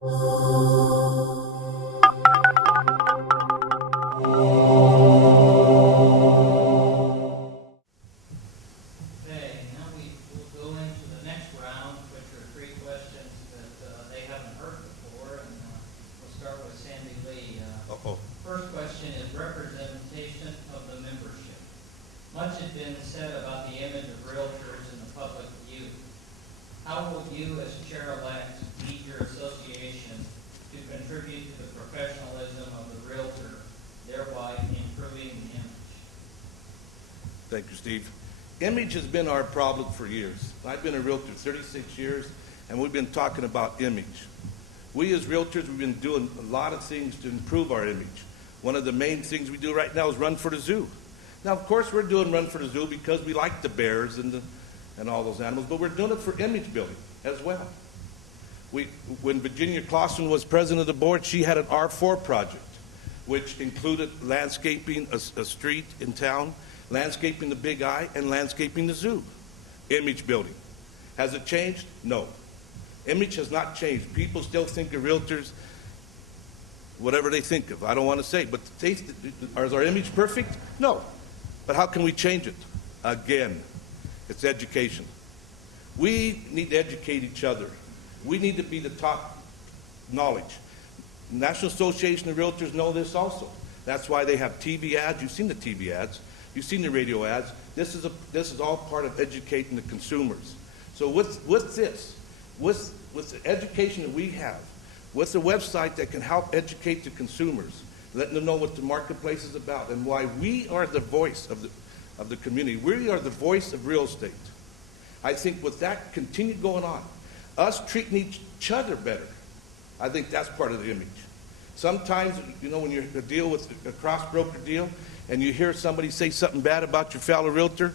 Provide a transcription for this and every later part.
First question is representation of the membership. Much has been said about the image of realtors in the public view. How will you, as chair-elect, lead your association to contribute to the professionalism of the realtor, thereby improving the image? Thank you, Steve. Image has been our problem for years. I've been a realtor 36 years, and we've been talking about image. We as realtors, we've been doing a lot of things to improve our image. One of the main things we do right now is run for the zoo. Now, of course, we're doing run for the zoo because we like the bears and all those animals, but we're doing it for image building as well. When Virginia Clausen was president of the board, she had an R4 project, which included landscaping a street in town, landscaping the Big I, and landscaping the zoo. Image building. Has it changed? No. Image has not changed. People still think of realtors whatever they think of. I don't want to say, but is our image perfect? No. But how can we change it? Again, it's education. We need to educate each other. We need to be the top knowledge. National Association of Realtors know this also. That's why they have TV ads. You've seen the TV ads. You've seen the radio ads. This is all part of educating the consumers. So with this, with the education that we have, with a website that can help educate the consumers, letting them know what the marketplace is about and why we are the voice of the community. We are the voice of real estate. I think with that continue going on, us treating each other better, I think that's part of the image. Sometimes, when you deal with a cross-broker deal and you hear somebody say something bad about your fellow realtor,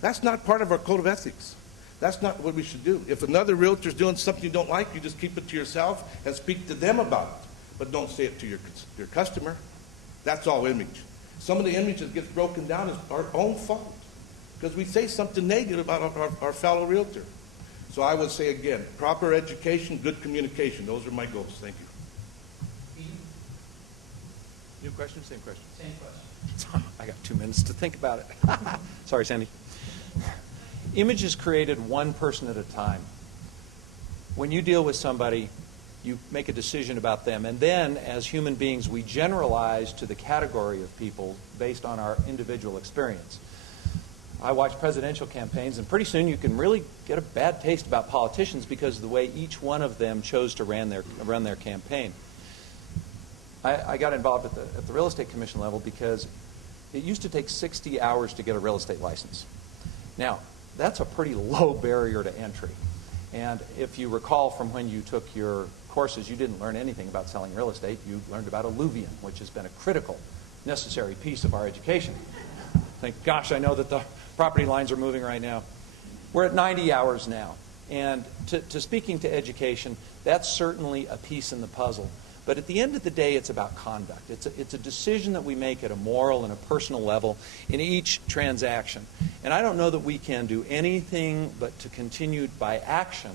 that's not part of our code of ethics. That's not what we should do. If another realtor is doing something you don't like, you just keep it to yourself and speak to them about it. But don't say it to your customer. That's all image. Some of the image that gets broken down is our own fault because we say something negative about our fellow realtor. So I would say again, proper education, good communication. Those are my goals. Thank you. New question? Same question? Same question. I got 2 minutes to think about it. Sorry, Sandy. Image is created one person at a time. When you deal with somebody, you make a decision about them, and then as human beings, we generalize to the category of people based on our individual experience. I watch presidential campaigns, and pretty soon you can really get a bad taste about politicians because of the way each one of them chose to run their campaign. I got involved at the real estate commission level because it used to take 60 hours to get a real estate license. Now, that's a pretty low barrier to entry. And if you recall from when you took your courses, you didn't learn anything about selling real estate. You learned about alluvium, which has been a critical, necessary piece of our education. Thank gosh, I know that the property lines are moving right now. We're at 90 hours now. And to speaking to education, that's certainly a piece in the puzzle. But at the end of the day, it's about conduct. It's a decision that we make at a moral and a personal level in each transaction. And I don't know that we can do anything but to continue by action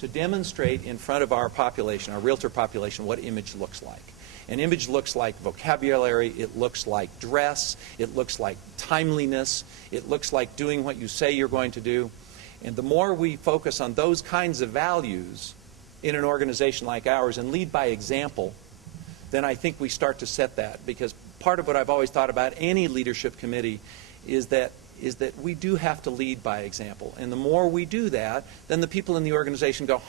to demonstrate in front of our population, our realtor population, what image looks like. An image looks like vocabulary, it looks like dress, it looks like timeliness, it looks like doing what you say you're going to do. And the more we focus on those kinds of values in an organization like ours and lead by example, then I think we start to set that. Because part of what I've always thought about any leadership committee is that we do have to lead by example. And the more we do that, then the people in the organization go,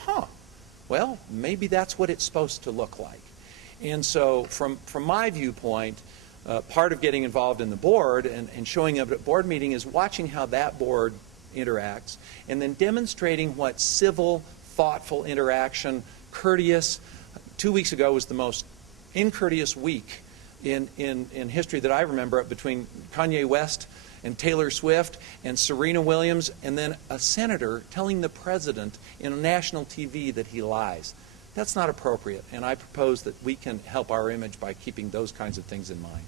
well, maybe that's what it's supposed to look like. And so from my viewpoint, part of getting involved in the board and showing up at board meeting is watching how that board interacts and then demonstrating what civil, thoughtful interaction, courteous. 2 weeks ago was the most incourteous week in history that I remember, between Kanye West and Taylor Swift and Serena Williams, and then a senator telling the president in national TV that he lies. That's not appropriate, and I propose that we can help our image by keeping those kinds of things in mind.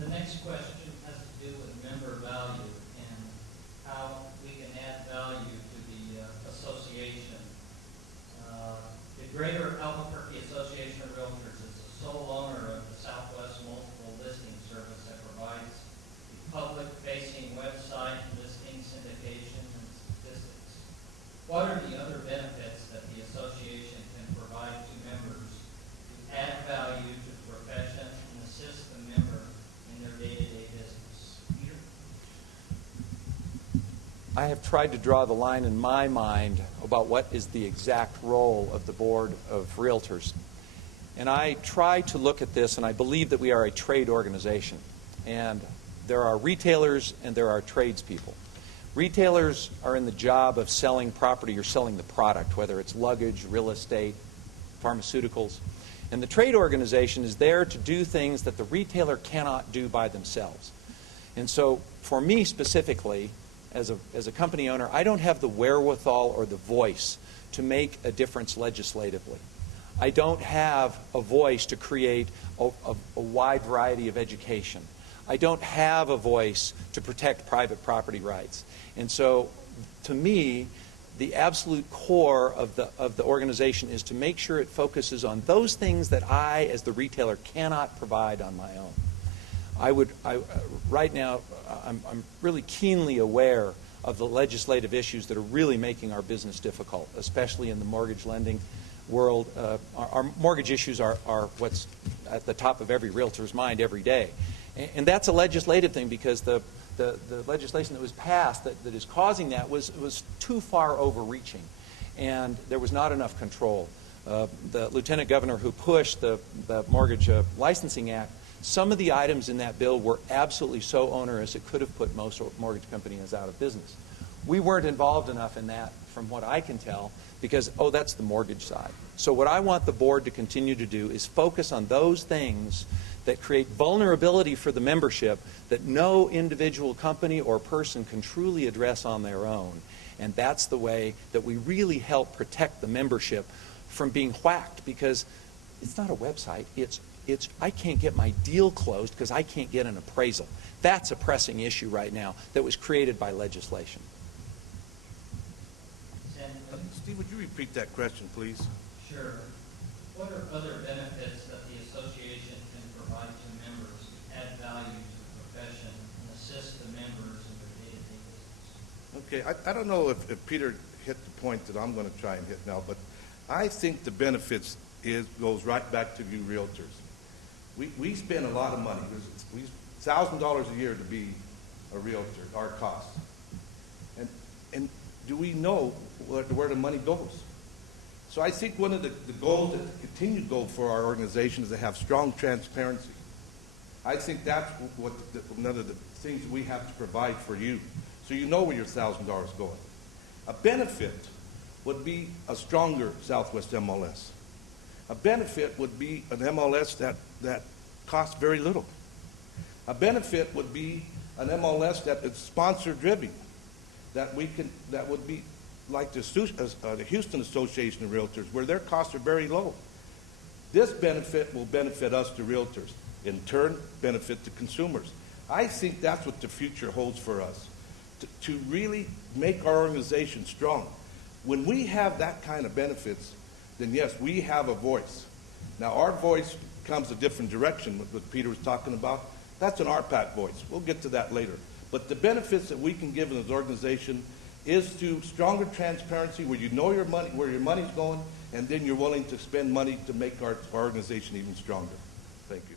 The next question has to do with member value and how we can add value to the association Greater Albuquerque Association of Realtors is the sole owner of the Southwest Multiple Listing Service that provides a public-facing website, listing syndication, and statistics. What are the other benefits that the association can provide to members to add value to the profession and assist the member in their day-to-day business? Peter? I have tried to draw the line in my mind about what is the exact role of the Board of Realtors. And I try to look at this, and I believe that we are a trade organization. And there are retailers and there are tradespeople. Retailers are in the job of selling property or selling the product, whether it's luggage, real estate, pharmaceuticals. And the trade organization is there to do things that the retailer cannot do by themselves. And so for me specifically, as a company owner, I don't have the wherewithal or the voice to make a difference legislatively. I don't have a voice to create a wide variety of education. I don't have a voice to protect private property rights. And so, to me, the absolute core of the organization is to make sure it focuses on those things that I, as the retailer, cannot provide on my own. Right now, I'm really keenly aware of the legislative issues that are really making our business difficult, especially in the mortgage lending world. Our mortgage issues are what's at the top of every realtor's mind every day. And that's a legislative thing, because the legislation that was passed that is causing that was too far overreaching, and there was not enough control. The lieutenant governor who pushed the Mortgage Licensing Act, some of the items in that bill were absolutely so onerous it could have put most mortgage companies out of business. We weren't involved enough in that, from what I can tell, because, that's the mortgage side. So what I want the board to continue to do is focus on those things that create vulnerability for the membership that no individual company or person can truly address on their own. And that's the way that we really help protect the membership from being whacked, because it's not a website. It's I can't get my deal closed because I can't get an appraisal. That's a pressing issue right now that was created by legislation. Steve, would you repeat that question, please? Sure. What are other benefits that the association can provide to members to add value to the profession and assist the members in their day-to-day business? Okay, I don't know if Peter hit the point that I'm going to try and hit now, but I think the benefits goes right back to you realtors. We spend a lot of money. We $1,000 a year to be a realtor, our cost. And do we know where the money goes? So I think one of the goals, that the continued goal for our organization, is to have strong transparency. I think that's one of the things we have to provide for you, so you know where your $1,000 is going. A benefit would be a stronger Southwest MLS. A benefit would be an MLS that costs very little. A benefit would be an MLS that is sponsor-driven, that would be like the Houston Association of Realtors, where their costs are very low. This benefit will benefit us, the realtors, in turn benefit the consumers. I think that's what the future holds for us, to really make our organization strong. When we have that kind of benefits, then yes, we have a voice. Now, our voice comes a different direction, what Peter was talking about. That's an RPAC voice. We'll get to that later. But the benefits that we can give in this organization is to stronger transparency, where you know your money, where your money's going, and then you're willing to spend money to make our organization even stronger. Thank you.